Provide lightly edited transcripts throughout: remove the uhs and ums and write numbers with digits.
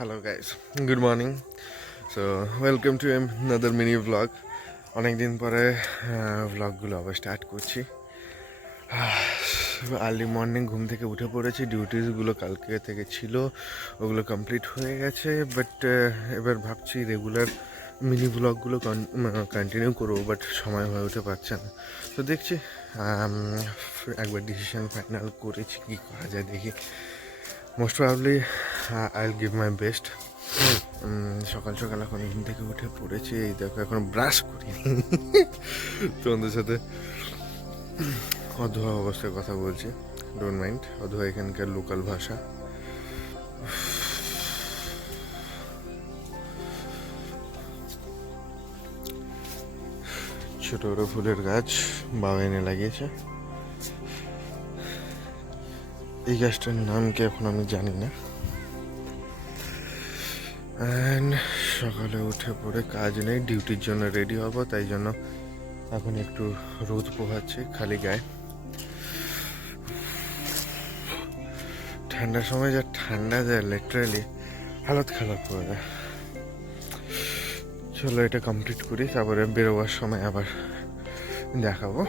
Hello guys, good morning. So welcome to another mini vlog. অনেক দিন পরে ভ্লগগুলো আবার স্টার্ট করছি। আর্লি মর্নিং ঘুম থেকে উঠে পড়েছি। ডিউটিসগুলো কালকে থেকে ছিল, ওগুলো কমপ্লিট হয়ে গেছে। বাট এবার ভাবছি রেগুলার মিনি ভ্লগগুলো কন্টিনিউ করবো, বাট সময় হয়ে উঠে পারছে না। তো দেখছি একবার ডিসিশন ফাইনাল করেছি কী করা যায় দেখি। Most probably I will give my best. সকাল সকাল এখন ঘুম থেকে উঠে পড়েছি, এই দেখো এখন ব্রাশ করিনি। তোমাদের সাথে অধোয়া অবস্থায় কথা বলছি, ডোন্ট মাইন্ড। অধোয়া এখানকার লোকাল ভাষা। ছোট বড় ফুলের গাছ বাবা এনে লাগিয়েছে। এই গাছটার নাম কি এখন আমি জানি না। অ্যান্ড সকালে উঠে পড়ে কাজ নেই, ডিউটির জন্য রেডি হব, তাই জন্য এখন একটু রোদ পোহাচ্ছে খালি গায়ে। ঠান্ডার সময় যা ঠান্ডা যায়, লিটারালি হালত খারাপ করে দেয়। চলো এটা কমপ্লিট করি, তারপরে বেরোবার সময় আবার দেখাবো।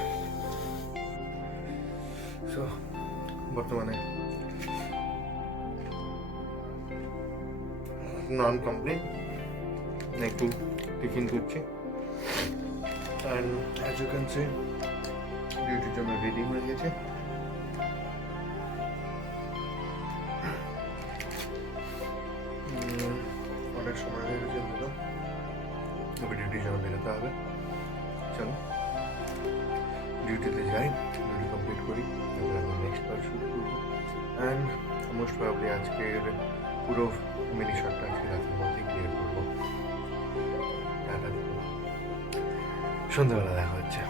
সো বর্তমানে নন কমপ্লিট, একটু টিফিন করছি। And as you can see ডিউটির জন্য রেডি হয়ে গেছে। অনেক সময় হয়ে গেছে, এবার ডিউটির জন্য বেরোতে হবে। চলো ডিউটিতে যাই, ডিউটি কমপ্লিট করি, তারপরে আমি নেক্সট কাজ শুরু করবো। অ্যান্ড মোস্ট প্রবাবলি আজকের পুরো মিনি শটটা আজকে রাতের মধ্যেই ক্লিয়ার করবো। সন্ধ্যাবেলা দেখা হচ্ছে।